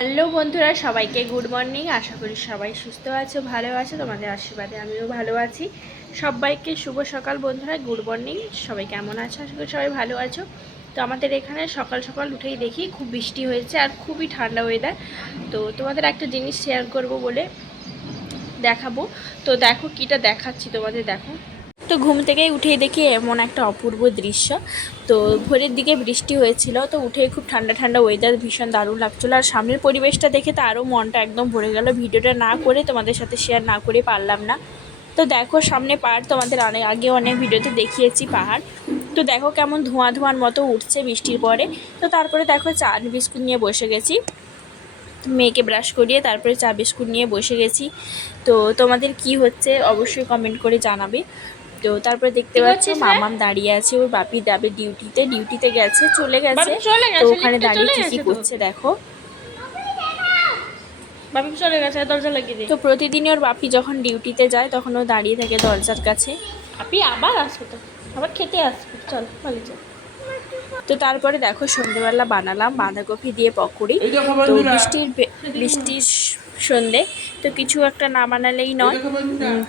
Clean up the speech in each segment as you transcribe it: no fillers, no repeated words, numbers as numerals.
Hello বন্ধুরা, সবাইকে good morning. আশা করি সবাই সুস্থ আছো, ভালো আছো। তোমাদের আশীর্বাদে আমিও ভালো আছি। সবাইকে শুভ সকাল বন্ধুরা, গুড মর্নিং। সবাই কেমন আছো? আশা করি সবাই ভালো আছো। তো আমাদের এখানে সকাল সকাল উঠেই দেখি খুব বৃষ্টি হয়েছে আর খুবই ঠান্ডা ওয়েদার। তো তোমাদের একটা জিনিস শেয়ার করব বলে দেখাবো। তো দেখো কিটা দেখাচ্ছি তোমাদের, দেখো। তো ঘুম থেকেই উঠেই দেখি এমন একটা অপূর্ব দৃশ্য। তো ভোরের দিকে বৃষ্টি হয়েছিল, তো উঠেই খুব ঠান্ডা ঠান্ডা ওয়েদার, ভীষণ দারুণ লাগছিলো। আর সামনের পরিবেশটা দেখে তো আরও মনটা একদম ভরে গেল। ভিডিওটা না করে তোমাদের সাথে শেয়ার না করে পারলাম না। তো দেখো সামনে পাহাড়, তোমাদের আগে অনেক ভিডিওতে দেখিয়েছি পাহাড়। তো দেখো কেমন ধোঁয়া ধোঁয়ার মতো উঠছে বৃষ্টির পরে। তো তারপরে দেখো চা বিস্কুট নিয়ে বসে গেছি, মেয়েকে ব্রাশ করিয়ে তারপরে চা বিস্কুট নিয়ে বসে গেছি। তো তোমাদের কি হচ্ছে অবশ্যই কমেন্ট করে জানাবে। তো তারপরে দেখতে পাচ্ছ মামাম দাঁড়িয়ে আছে, ওর বাপি যাবে ডিউটিতে গেছে, চলে গেছে। তো ওখানে দাঁড়িয়ে কি করছে দেখো। বাপি চলে গেছে, দরজা লাগিয়ে দে। তো প্রতিদিনই ওর বাপি যখন ডিউটিতে যায় তখন ও দাঁড়িয়ে থাকে দরজার কাছে। বাপি আবার আসবে, তো আবার খেতে আসবে, চল বলে চল। তো তারপরে দেখো সন্ধেবেলা বানালাম বাঁধাকপি দিয়ে পকোড়ি। তো বৃষ্টির সন্ধে, তো কিছু একটা না বানালেই নয়।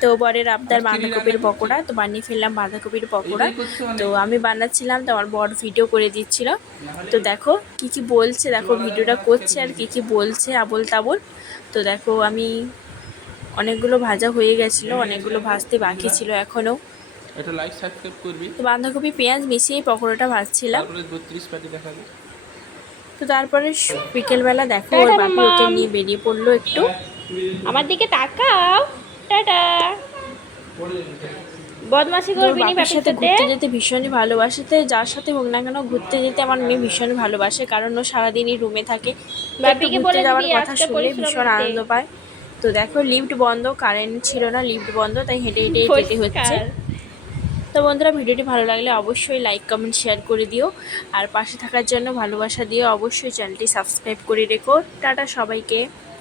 তো বরের আবদার বাঁধাকপির পকোড়া, তো বানিয়ে ফেললাম বাঁধাকপির পকোড়া। তো আমি বানাচ্ছিলাম, তো আমার বর ভিডিও করে দিচ্ছিল। তো দেখো কি বলছে, দেখো ভিডিওটা করছে আর কি বলছে আবোল তাবোল। তো দেখো আমি অনেকগুলো ভাজা হয়ে গেছিলো, অনেকগুলো ভাজতে বাকি ছিল এখনও। এটা লাইক সাবস্ক্রাইব করবি। তো বাঁধাকপি পেঁয়াজ মিশিয়ে পকোড়াটা ভাজছিলাম। তারপরে 32 প্যাটি দেখাবে। তো তারপরে বিকেলবেলা দেখো ওর বাপি ওকে নিয়ে বেরিয়ে পড়লো একটু। আমার দিকে তাকাও, টাটা। বদমাশি করবি না বাপির সাথে। ঘুরতে যেতে ভীষণই ভালোবাসে, তো যার সাথে হোক না কেন ঘুরতে যেতে আমার মেয়ে ভীষণ ভালোবাসে, কারণ ও সারাদিনই রুমে থাকে। বাপিকে ঘুরতে যাওয়ার কথা শুনলে ভীষণ আনন্দ পায়। তো দেখো লিফট বন্ধ, কারেন্ট ছিল না, লিফট বন্ধ, তাই হেঁটে হেঁটে যেতে হচ্ছে। তো বন্ধুরা ভিডিওটি ভালো লাগলে অবশ্যই লাইক কমেন্ট শেয়ার করে দিও, আর পাশে থাকার জন্য ভালোবাসা দিও। অবশ্যই চ্যানেলটি সাবস্ক্রাইব করে রেখো। টাটা সবাইকে।